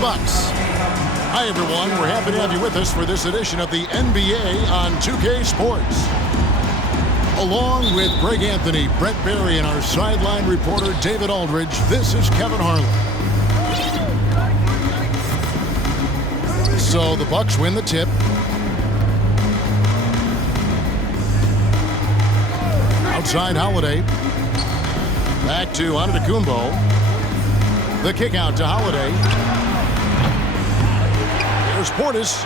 Bucks. Hi, everyone. We're happy to have you with us for this edition of the NBA on 2K Sports. Along with Greg Anthony, Brett Barry, and our sideline reporter, David Aldridge, this is Kevin Harlan. So the Bucks win the tip. Outside Holiday. Back to Antetokounmpo. The kick out to Holiday. There's Portis.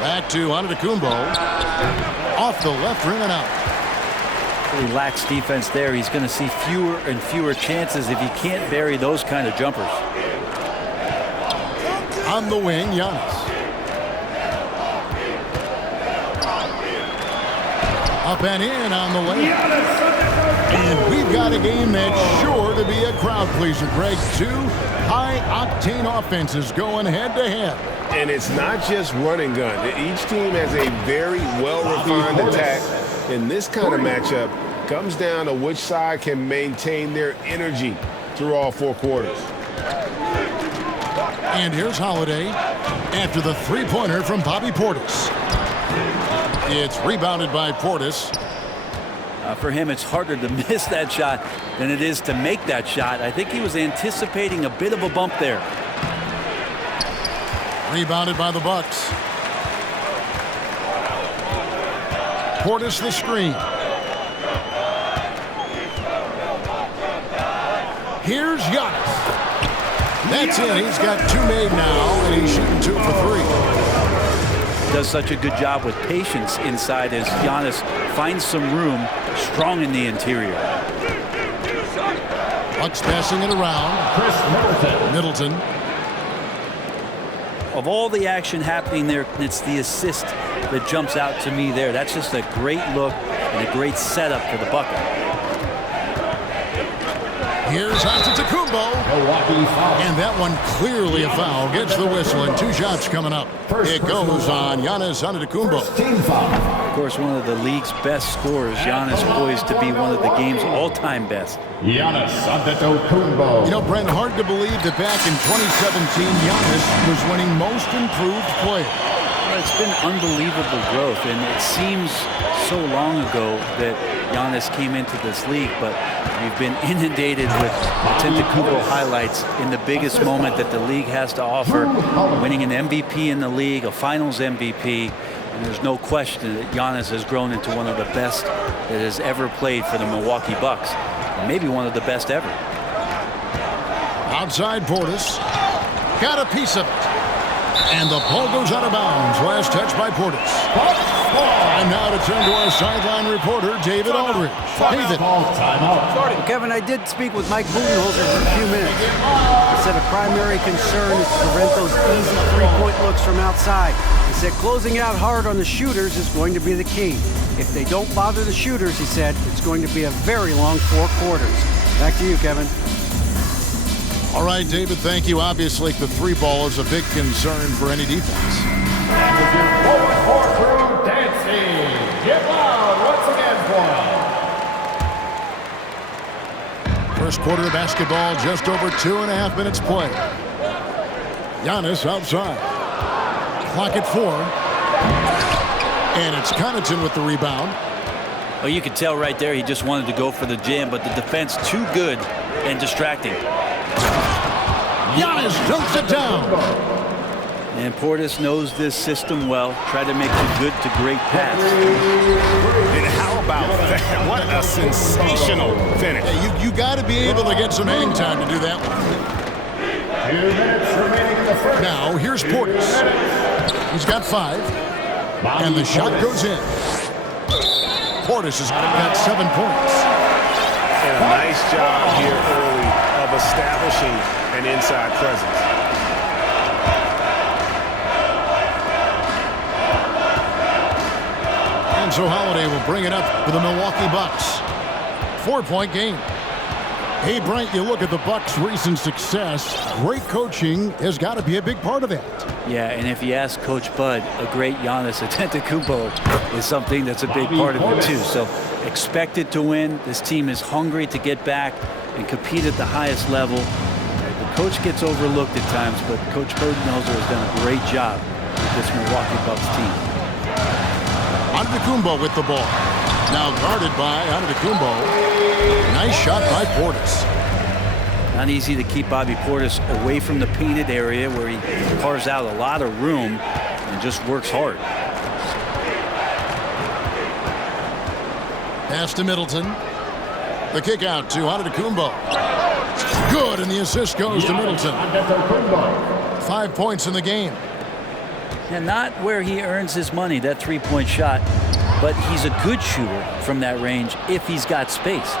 Back to Antetokounmpo. Off the left rim and out. He lacks defense there. He's going to see fewer and fewer chances if he can't bury those kind of jumpers. On the wing, Giannis. Up and in on the way. And we've got a game that's sure to be a crowd pleaser, Greg. Two high-octane offenses going head-to-head. And it's not just run and gun. Each team has a very well-refined attack. And this kind of matchup comes down to which side can maintain their energy through all four quarters. And here's Holiday after the three-pointer from Bobby Portis. It's rebounded by Portis. For him, it's harder to miss that shot than it is to make that shot. I think he was anticipating a bit of a bump there. Rebounded by the Bucks. Portis the screen. Here's Giannis. That's it. He's got two made now, and he's shooting 2 for 3. Does such a good job with patience inside as Giannis finds some room, strong in the interior. Bucks passing it around. Chris Middleton. Of all the action happening there, it's the assist that jumps out to me there. That's just a great look and a great setup for the bucket. Here's Antetokounmpo. And that one clearly a foul. Gets the whistle, and 2 shots coming up. It goes on Giannis Antetokounmpo. Of course, one of the league's best scorers. Giannis poised to be one of the game's all-time best. Giannis Antetokounmpo. You know, Brent, hard to believe that back in 2017, Giannis was winning Most Improved Player. Well, it's been unbelievable growth, and it seems so long ago that Giannis came into this league, but we've been inundated with Antetokounmpo highlights in the biggest moment that the league has to offer, winning an MVP in the league, a Finals MVP, and there's no question that Giannis has grown into one of the best that has ever played for the Milwaukee Bucks, and maybe one of the best ever. Outside Portis. Got a piece of it. And the ball goes out of bounds. Last touch by Portis. And now to turn to our sideline reporter, David Aldridge. David. Well, Kevin, I did speak with Mike Budenholzer for a few minutes. He said a primary concern is to prevent those easy three-point looks from outside. He said closing out hard on the shooters is going to be the key. If they don't bother the shooters, he said, it's going to be a very long 4 quarters. Back to you, Kevin. All right, David, thank you. Obviously, the 3-ball is a big concern for any defense. And with your forward courtroom dancing, get loud once again for First quarter of basketball, just over 2.5 minutes play. Giannis outside. Clock at 4. And it's Connaughton with the rebound. Well, you could tell right there he just wanted to go for the jam, but the defense too good and distracting. Giannis dunks it down. And Portis knows this system well. Try to make the good to great pass. And how about that? What a sensational finish. Yeah, you got to be able to get some hang time to do that one. 2 minutes remaining in the first. Now, here's Portis. He's got 5. And the shot goes in. Portis has got 7 points. And a nice job here early of establishing an inside presence. And so Holiday will bring it up for the Milwaukee Bucks. 4-point game. Hey, Brent, you look at the Bucks' recent success. Great coaching has got to be a big part of that. Yeah, and if you ask Coach Bud, a great Giannis Antetokounmpo is something that's a big part of it too. So expected to win. This team is hungry to get back and compete at the highest level. The coach gets overlooked at times, but Coach Budenholzer has done a great job with this Milwaukee Bucks team. Antetokounmpo with the ball. Now guarded by Antetokounmpo. Nice shot by Portis. Not easy to keep Bobby Portis away from the painted area where he carves out a lot of room and just works hard. Pass to Middleton. The kick out to Antetokounmpo. Good, and the assist goes to Middleton. 5 points in the game. And not where he earns his money, that three-point shot, but he's a good shooter from that range if he's got space.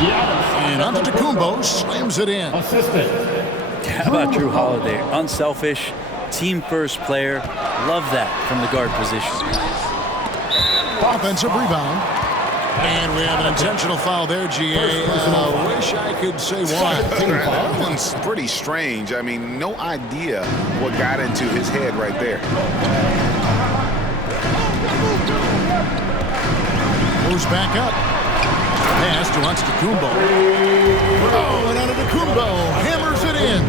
And Antetokounmpo slams it in. How about Jrue Holiday? Unselfish, team-first player. Love that from the guard position. Offensive rebound. And we have an intentional foul there, GA. Wish I could say why. That one's pretty strange. I mean, no idea what got into his head right there. Moves back up. Pass to Antetokounmpo. Oh, and Antetokounmpo hammers it in.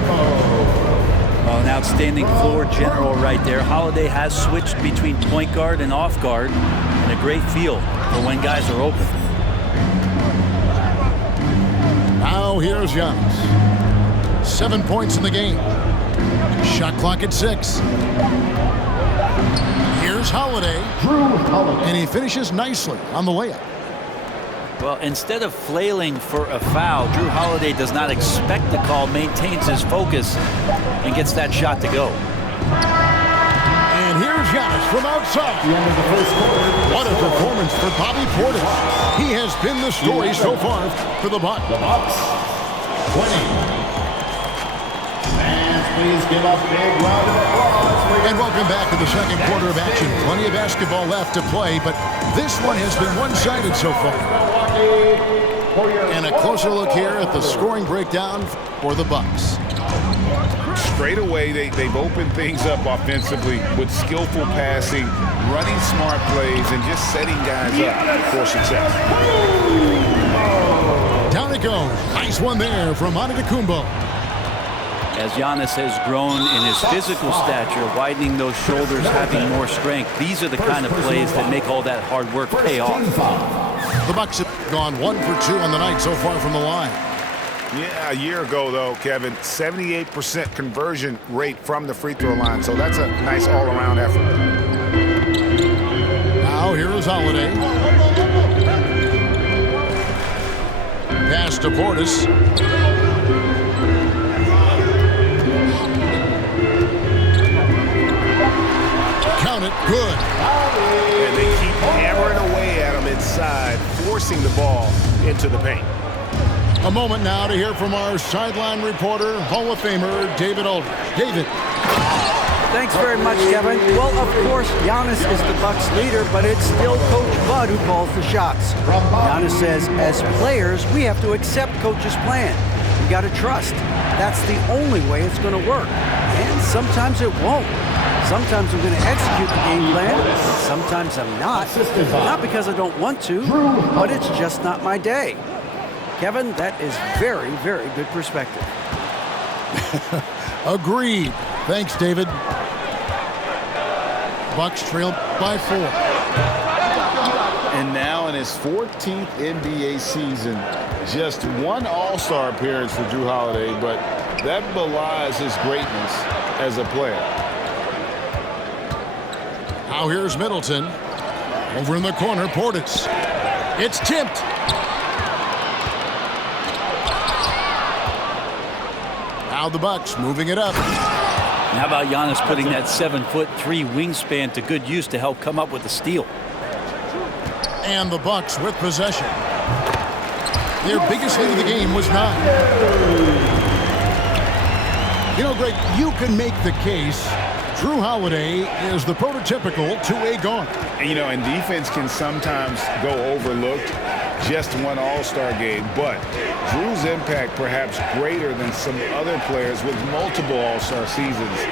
Oh, an outstanding floor general right there. Holiday has switched between point guard and off guard, and a great feel for when guys are open. Now here's Giannis. 7 points in the game. Shot clock at 6. Here's Holiday. And he finishes nicely on the layup. Well, instead of flailing for a foul, Jrue Holiday does not expect the call, maintains his focus, and gets that shot to go. And here's Giannis from outside. What a performance for Bobby Portis. He has been the story so far for the Bucks. 20. Fans, please give a big round of applause. And welcome back to the second quarter of action. Plenty of basketball left to play, but this one has been one-sided so far. And a closer look here at the scoring breakdown for the Bucks. Straight away, they've opened things up offensively with skillful passing, running smart plays, and just setting guys up for success. Down it goes. Nice one there from Antetokounmpo. As Giannis has grown in his physical stature, widening those shoulders, having more strength, these are the kind of plays that make all that hard work pay off. The Bucks have gone 1 for 2 on the night so far from the line. Yeah, a year ago, though, Kevin, 78% conversion rate from the free throw line. So that's a nice all-around effort. Now here is Holiday. Pass to Portis. Count it. Good. And they keep hammering away at him inside, forcing the ball into the paint. A moment now to hear from our sideline reporter, Hall of Famer David Aldridge. David. Thanks very much, Kevin. Well, of course, Giannis is the Bucks leader, but it's still Coach Bud who calls the shots. Giannis says, as players, we have to accept Coach's plan. We got to trust. That's the only way it's going to work. And sometimes it won't. Sometimes I'm going to execute the game plan, and sometimes I'm not. Not because I don't want to, but it's just not my day. Kevin, that is very, very good perspective. Agreed. Thanks, David. Bucks trail by 4. And now in his 14th NBA season, just one All-Star appearance for Jrue Holiday, but that belies his greatness as a player. Now here's Middleton. Over in the corner, Portis. It's tipped. Now the Bucks moving it up. And how about Giannis putting that 7'3" wingspan to good use to help come up with the steal? And the Bucks with possession. Their biggest lead of the game was 9. You know, Greg, you can make the case Jrue Holiday is the prototypical two-way guard. And, you know, and defense can sometimes go overlooked. Just one All-Star game, but Jrue's impact perhaps greater than some other players with multiple All-Star seasons.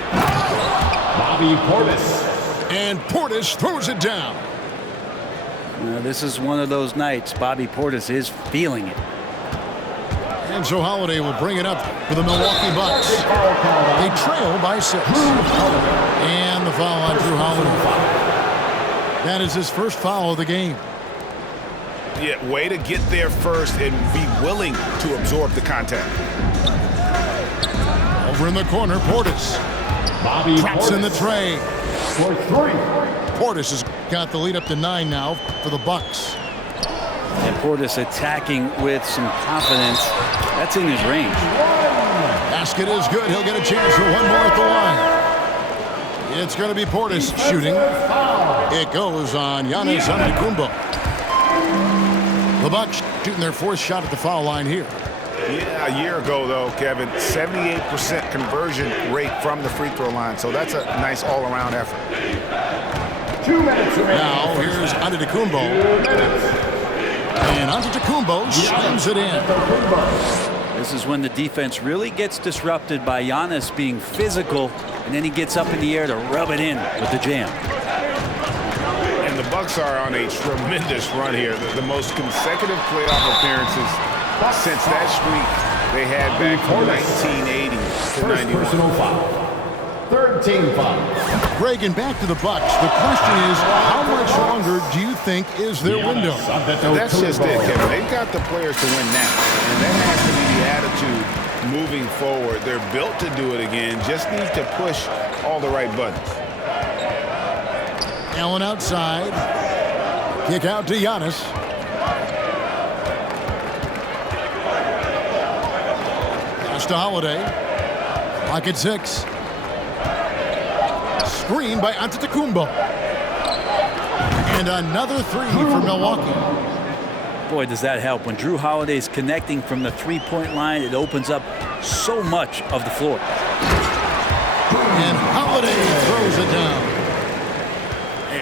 Bobby Portis. And Portis throws it down. This is one of those nights Bobby Portis is feeling it. And so Holiday will bring it up for the Milwaukee Bucks. They trail by 6. And the foul on Drew Holiday. That is his first foul of the game. Yeah, way to get there first and be willing to absorb the contact. Over in the corner, Portis. Bobby Traps in the tray. For 3. Portis has got the lead up to 9 now for the Bucks. And Portis attacking with some confidence. That's in his range. Basket is good. He'll get a chance for one more at the line. It's going to be Portis shooting. It goes on Giannis Antetokounmpo. The Bucks shooting their 4th shot at the foul line here. Yeah, a year ago, though, Kevin, 78% conversion rate from the free throw line. So that's a nice all-around effort. 2 minutes remaining. Now here's Antetokounmpo. 2 minutes. And Antetokounmpo slams it in. This is when the defense really gets disrupted by Giannis being physical, and then he gets up in the air to rub it in with the jam. And the Bucks are on a tremendous run here. The most consecutive playoff appearances since that streak they had back from 1980 to First 91. personal foul. 3rd team foul. Greg, and back to the Bucks. The question is, how much longer do you think is their window? That's just it, Kevin. They've got the players to win now. And that has to be the attitude moving forward. They're built to do it again. Just need to push all the right buttons. Allen outside. Kick out to Giannis. Pass to Holiday. Pocket 6. Screen by Antetokounmpo. And another 3 for Milwaukee. Boy, does that help. When Drew Holiday's connecting from the three-point line, it opens up so much of the floor. And Holiday throws it down.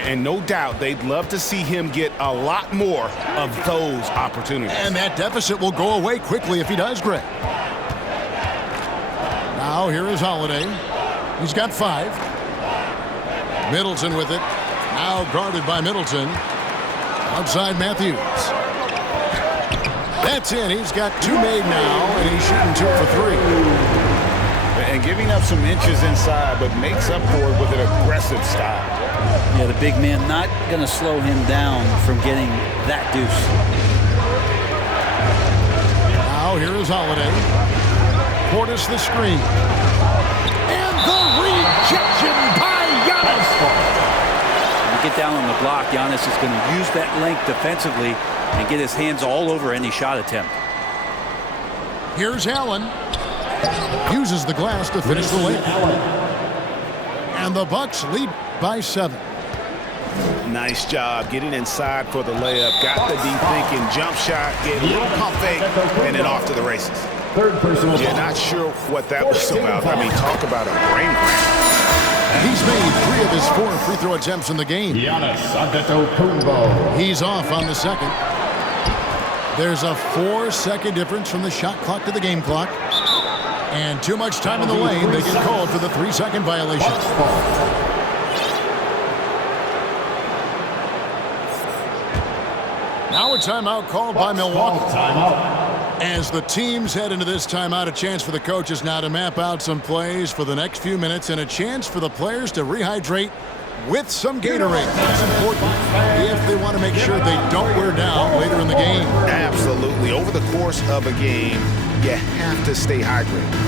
And no doubt they'd love to see him get a lot more of those opportunities. And that deficit will go away quickly if he does, Greg. Now here is Holiday. He's got 5. Middleton with it. Now guarded by Middleton. Outside Matthews. That's in. He's got 2 made now, and he's shooting 2 for 3. And giving up some inches inside, but makes up for it with an aggressive style. Yeah, the big man not going to slow him down from getting that deuce. Now here is Holiday. Portis the screen. And the rejection by Giannis. When you get down on the block, Giannis is going to use that length defensively and get his hands all over any shot attempt. Here's Allen. Uses the glass to finish the layup. And the Bucks lead by 7. Nice job getting inside for the layup. Got the deep thinking jump shot, get a little pump fake, and then off to the races. 3rd personal Yeah, foul. not sure what that was about. I mean, talk about a brain cramp. He's made 3 of his 4 free throw attempts in the game. Giannis Antetokounmpo. He's off on the second. There's a 4-second difference from the shot clock to the game clock. And too much time in the lane. They get called for the 3-second violation. Now a timeout called by Milwaukee. As the teams head into this timeout, a chance for the coaches now to map out some plays for the next few minutes and a chance for the players to rehydrate with some Gatorade. That's important if they want to make sure they don't wear down later in the game. Absolutely. Over the course of a game, you have to stay hydrated.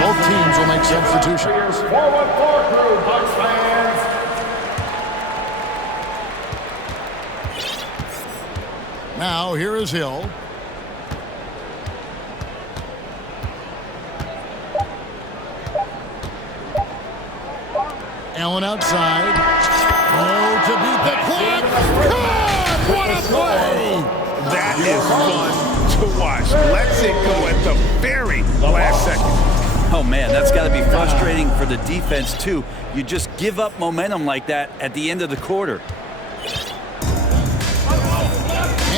Both teams will make substitutions. Here's forward floor crew, Bucks fans. Now here is Hill. Allen outside. Oh, to beat the clock. God, what a play! That is fun to watch. Lets it go at the very last second. Oh, man, that's got to be frustrating for the defense, too. You just give up momentum like that at the end of the quarter.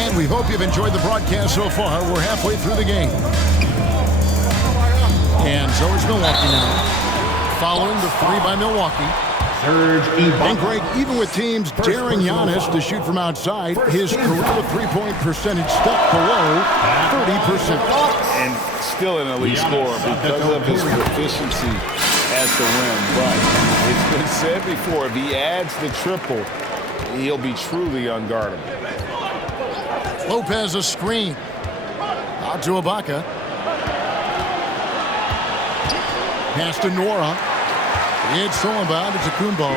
And we hope you've enjoyed the broadcast so far. We're halfway through the game. And so is Milwaukee now. Following the three by Milwaukee. Serge Ibaka. And Greg, even with teams daring Giannis to shoot from outside, his career three-point percentage stuck below 30%. And still an elite scorer because of his proficiency at the rim. But it's been said before, if he adds the triple, he'll be truly unguardable. Lopez a screen. Out to Ibaka. Pass to Nora. It's so about to Kumbo.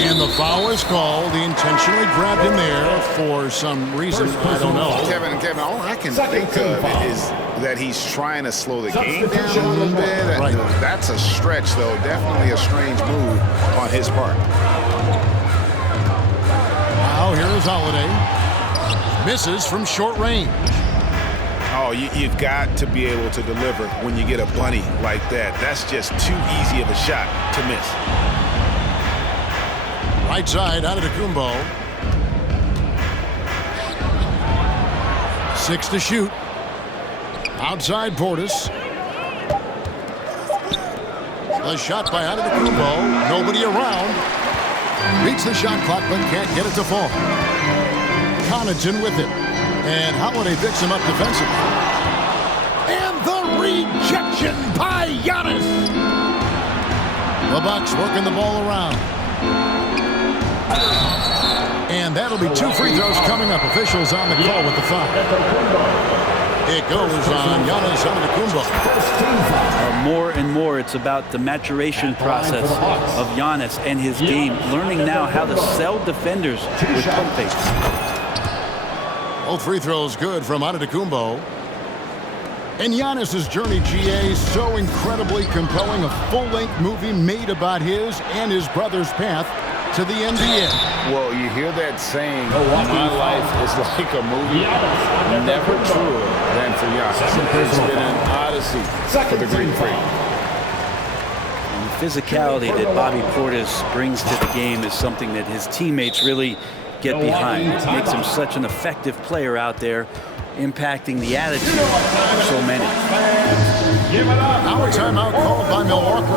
And the foul is called. He intentionally grabbed him there for some reason. I don't know. Kevin, all I can think of is that he's trying to slow the game down a little bit. Right. That's a stretch, though. Definitely a strange move on his part. Now here is Holiday. Misses from short range. Oh, you've got to be able to deliver when you get a bunny like that. That's just too easy of a shot to miss. Right side out of Kumbo. 6 to shoot. Outside Portis. The shot by Antetokounmpo. Nobody around. Beats the shot clock but can't get it to fall. Connaughton with it. And Holiday picks him up defensively. And the rejection by Giannis. The Bucks working the ball around. And that'll be 2 free throws coming up. Officials on the call with the foul. It goes on Giannis Antetokounmpo. More and more, it's about the maturation process of Giannis and his game. Learning now how to sell defenders with pump fakes. Both free throws good from Antetokounmpo. And Giannis's journey, GA, so incredibly compelling. A full-length movie made about his and his brother's path to the NBA. Well, you hear that saying, my life is like a movie. Never truer than for Giannis. It's been an odyssey for the Greek Freak. And the physicality that Bobby Portis brings to the game is something that his teammates really get behind. It makes him such an effective player out there, impacting the attitude of so many. Now a timeout called by Milwaukee.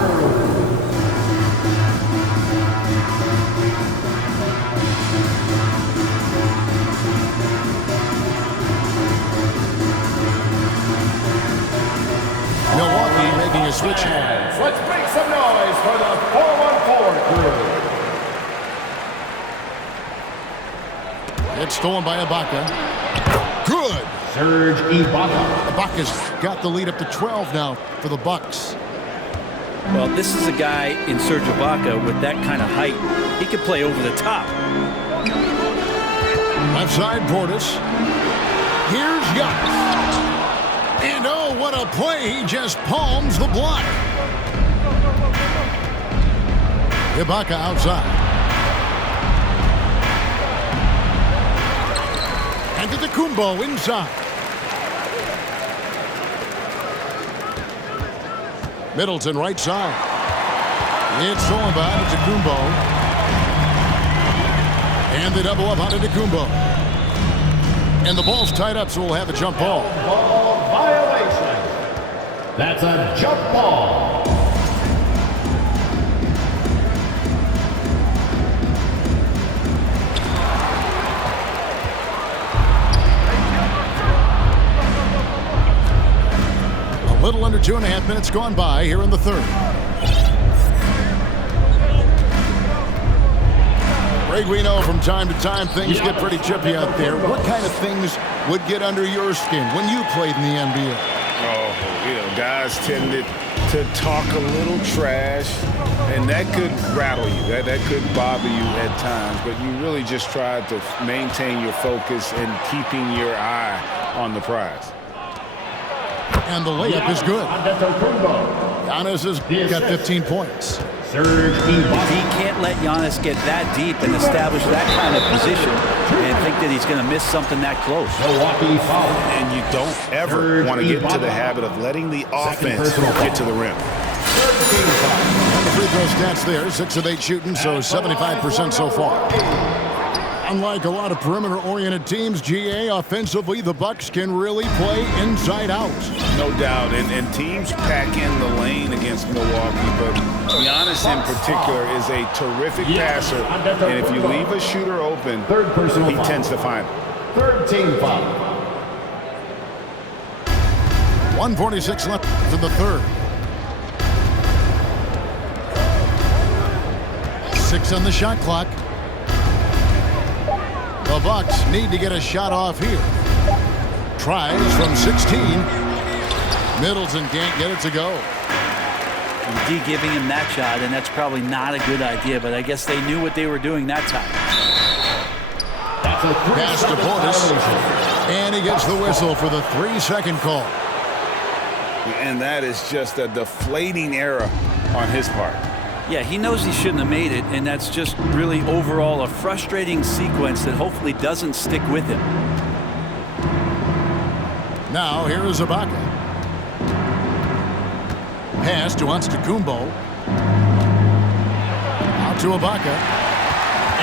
Milwaukee making a switch. Let's make some noise for the 4-1-4 crew. It's stolen by Ibaka. Good. Serge Ibaka. Ibaka's got the lead up to 12 now for the Bucks. Well, this is a guy in Serge Ibaka with that kind of height. He could play over the top. Left side Portis. Here's Giannis. And oh, what a play. He just palms the block. Ibaka outside. Antetokounmpo inside. Middleton right side. It's all about Antetokounmpo. And the double up Antetokounmpo. And the ball's tied up, so we'll have a jump ball. Ball violation. That's a jump ball. A little under 2.5 minutes gone by here in the third. Greg, we know from time to time things get pretty chippy out there. What kind of things would get under your skin when you played in the NBA? Oh, guys tended to talk a little trash, and that could rattle you. That could bother you at times, but you really just tried to maintain your focus and keeping your eye on the prize. And the layup is good. Giannis has got 15 points. Serge If Ibaka. he can't let Giannis get that deep and establish that kind of position and think that he's going to miss something that close. Milwaukee foul. And you don't ever want to get into the habit of letting the offense get to the rim. And the free throw stats there, 6 of 8 shooting, so 75% so far. Unlike a lot of perimeter-oriented teams, GA, offensively, the Bucks can really play inside out. No doubt, and teams pack in the lane against Milwaukee, but Giannis in particular is a terrific passer, and if you leave a shooter open, he tends to find it. Third team foul. 1:46 left in the third. 6 on the shot clock. The Bucks need to get a shot off here. Tries from 16. Middleton can't get it to go. D giving him that shot, and that's probably not a good idea, but I guess they knew what they were doing that time. Pass to Portis, and he gets the whistle for the 3-second call. And that is just a deflating error on his part. Yeah, he knows he shouldn't have made it, and that's just really overall a frustrating sequence that hopefully doesn't stick with him. Now here is Ibaka. Pass to Antetokounmpo. Out to Ibaka.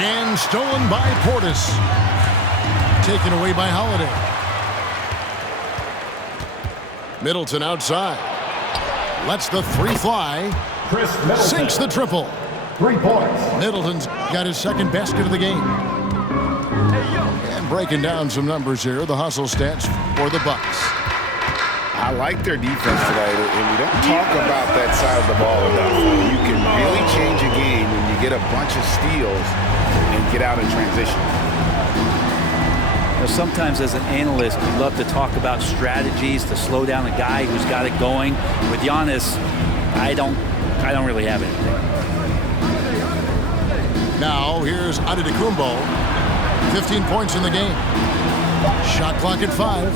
And stolen by Portis. Taken away by Holiday. Middleton outside. Lets the three fly. Chris Middleton. Sinks the triple. 3 points. Middleton's got his second basket of the game. And breaking down some numbers here, the hustle stats for the Bucks. I like their defense tonight, and we don't talk about that side of the ball enough. You can really change a game when you get a bunch of steals and get out in transition. Now, sometimes as an analyst, we love to talk about strategies to slow down a guy who's got it going. With Giannis, I don't really have anything. Now here's Antetokounmpo. 15 points in the game. Shot clock at 5.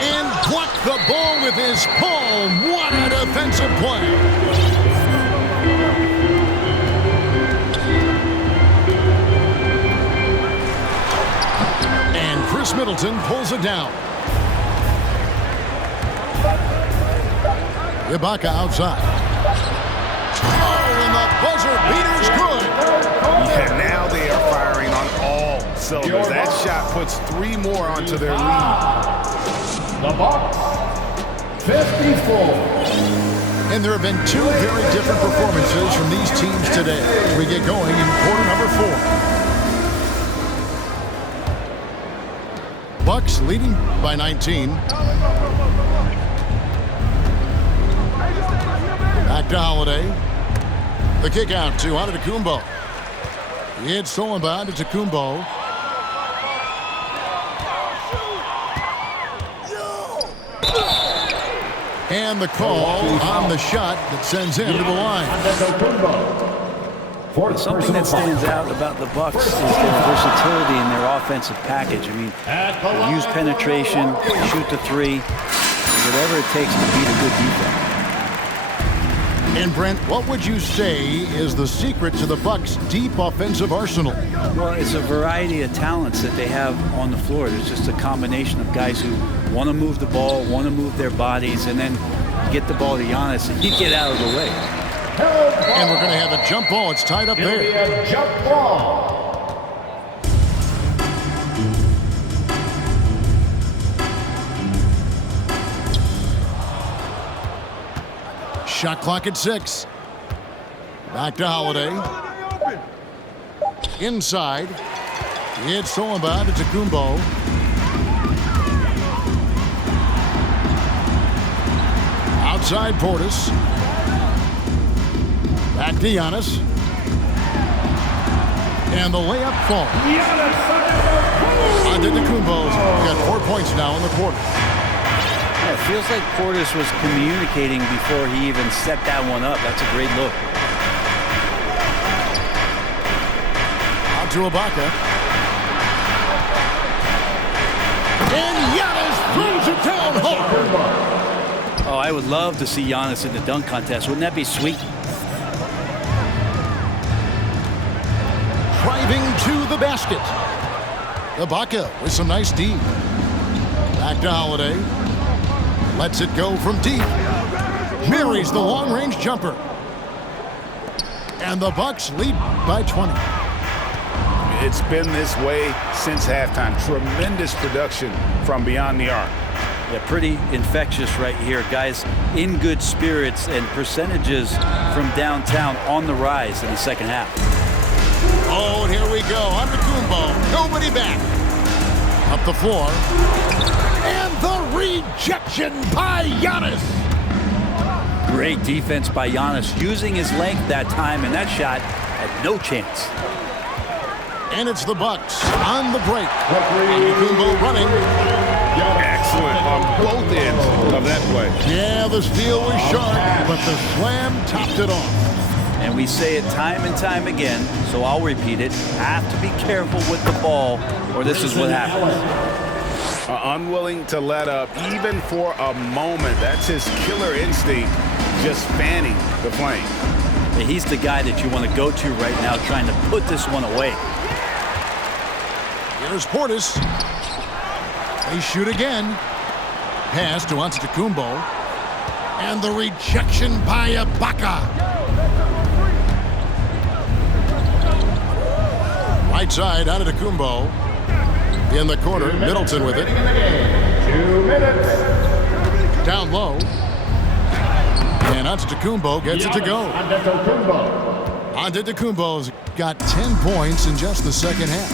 And blocked the ball with his palm. What a defensive play. And Chris Middleton pulls it down. Ibaka outside. Oh, and the buzzer beater's good. Yeah, now they are firing on all cylinders. That shot puts 3 more onto their lead. The Bucks, 54. And there have been 2 very different performances from these teams today. We get going in quarter number 4. Bucks leading by 19. Back to Holiday. The kick out to Antetokounmpo. It's stolen by Antetokounmpo. And the call on the shot that sends him to the line. Something that stands out about the Bucks is their versatility in their offensive package. I mean, they use penetration, shoot the 3, whatever it takes to beat a good defense. And Brent, what would you say is the secret to the Bucks' deep offensive arsenal? Well, it's a variety of talents that they have on the floor. There's just a combination of guys who want to move the ball, want to move their bodies, and then you get the ball to Giannis and you get out of the way. And we're going to have a jump ball. It's tied up there. A jump ball. Shot clock at 6. Back to Holiday. Inside. It's stolen by Antetokounmpo. Outside Portis. Back to Giannis. And the layup falls. Antetokounmpo's got 4 points now in the quarter. Yeah, it feels like Portis was communicating before he even set that one up. That's a great look. Out to Ibaka. And Giannis throws it down hard. Oh, I would love to see Giannis in the dunk contest. Wouldn't that be sweet? Driving to the basket. Ibaka with some nice D. Back to Holiday. Lets it go from deep. Marries the long-range jumper. And the Bucks lead by 20. It's been this way since halftime. Tremendous production from beyond the arc. Yeah, pretty infectious right here. Guys in good spirits, and percentages from downtown on the rise in the second half. Oh, and here we go. Antetokounmpo. Nobody back. Up the floor. And the rejection by Giannis. Great defense by Giannis, using his length that time, and that shot had no chance. And it's the Bucks on the break. Antetokounmpo running. Excellent on both ends of that play. Yeah, the steal was sharp, but the slam topped it off. And we say it time and time again, so I'll repeat it. Have to be careful with the ball, or this is what happens. Unwilling to let up, even for a moment. That's his killer instinct, just fanning the flame. He's the guy that you want to go to right now, trying to put this one away. Here's Portis. They shoot again. Pass to Antetokounmpo. And the rejection by Ibaka. Right side, Antetokounmpo. In the corner, Middleton with it. 2 minutes. Down low. And Antetokounmpo gets it to go. Antetokounmpo's got 10 points in just the second half.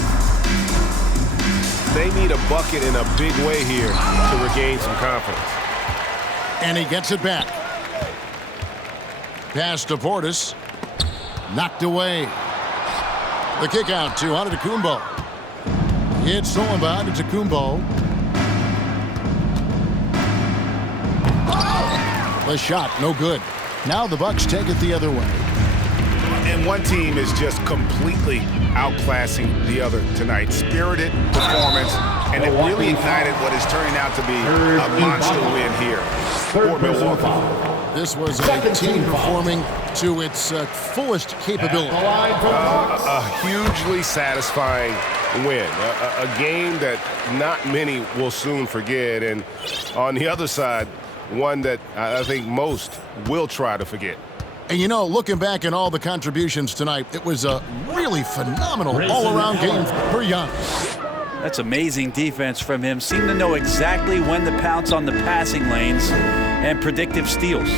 They need a bucket in a big way here to regain some confidence. And he gets it back. Pass to Portis. Knocked away. The kick out to Antetokounmpo. It's Solomon Antetokounmpo. The shot, no good. Now the Bucks take it the other way. And one team is just completely outclassing the other tonight. Spirited performance, and it really ignited what is turning out to be a monster win here for Milwaukee. This was a team performing to its fullest capability. A hugely satisfying win. A game that not many will soon forget. And on the other side, one that I think most will try to forget. And you know, looking back at all the contributions tonight, it was a really phenomenal all-around game for Giannis. That's amazing defense from him. Seemed to know exactly when to pounce on the passing lanes and predictive steals.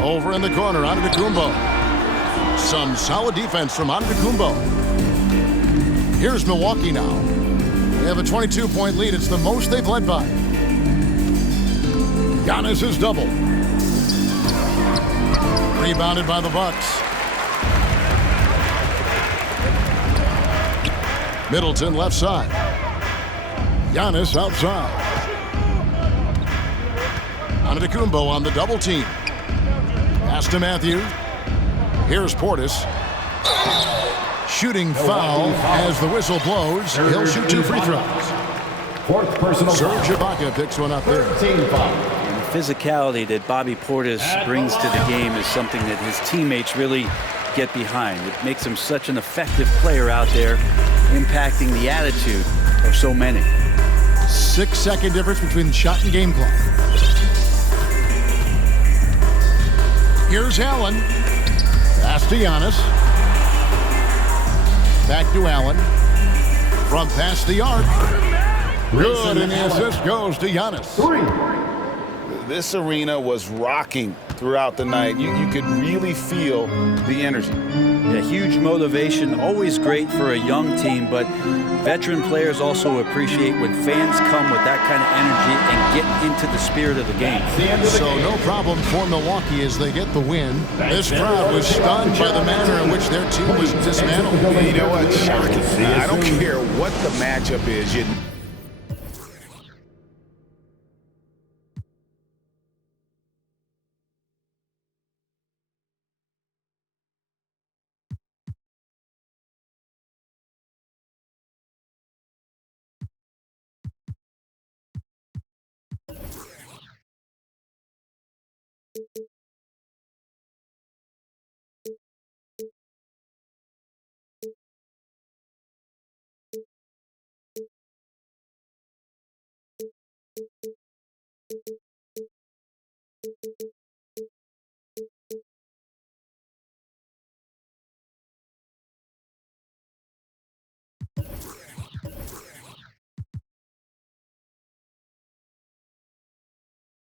Over in the corner, Antetokounmpo. Some solid defense from Antetokounmpo. Here's Milwaukee now. They have a 22-point lead. It's the most they've led by. Giannis is double. Rebounded by the Bucks. Middleton left side. Giannis outside. Antetokounmpo on the double team. Pass to Matthew. Here's Portis. Shooting foul as the whistle blows. He'll shoot 2 free throws. Fourth personal Serge Ibaka picks one up there. And the physicality that Bobby Portis brings to the game is something that his teammates really get behind. It makes him such an effective player out there, impacting the attitude of so many. 6-second difference between the shot and game clock. Here's Allen. Pass to Giannis. Back to Allen. From past the arc. Good, and the assist goes to Giannis. This arena was rocking throughout the night. You could really feel the energy. Yeah, huge motivation, always great for a young team, but veteran players also appreciate when fans come with that kind of energy and get into the spirit of the game. So no problem for Milwaukee as they get the win. This crowd was stunned by the manner in which their team was dismantled. You know what? Shocking. I don't care what the matchup is.